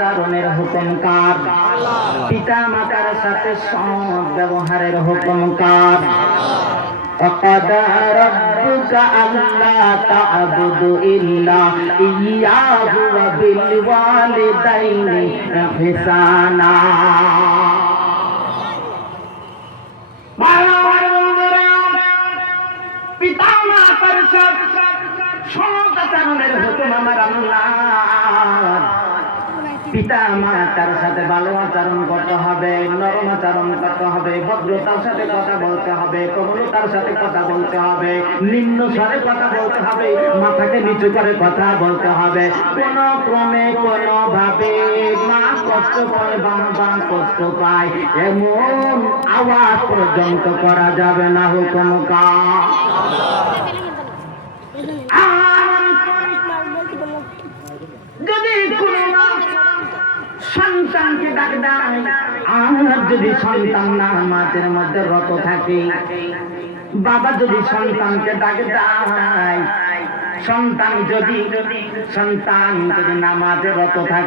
আচরণের হুকুম কার? পিতা মাতার সাথে সৎ ব্যবহারের হুকুম কার? وَقَضَى رَبُّكَ أَلَّا تَعْبُدُوا إِلَّا إِيَّاهُ وَبِالْوَالِدَيْنِ إِحْسَانًا পিতা মাতার সাথে সৎ আচরণের হুকুম আমার আল্লাহ। পিতা মাতার সাথে ভালো আচরণ করতে হবে, নরম আচরণ করতে হবে, ভদ্রতার সাথে কথা বলতে হবে, কোমলতার সাথে কথা বলতে হবে, নিম্ন স্বরে কথা বলতে হবে, মাথাকে নিচু করে কথা বলতে হবে। কোন ক্রমে কোনভাবে মা কষ্ট পায়, বাবা কষ্ট পায় এমন আওয়াজ পর্যন্ত করা যাবে না। হুকুম কার? যদি কোনো সন্তানকে ডাক দেয়, আর যদি সন্তান নামাজের মধ্যে রত থাকে, বাবা যদি সন্তানকে ডাক দেয়, সন্তান যদি নামাজে রত থাকে,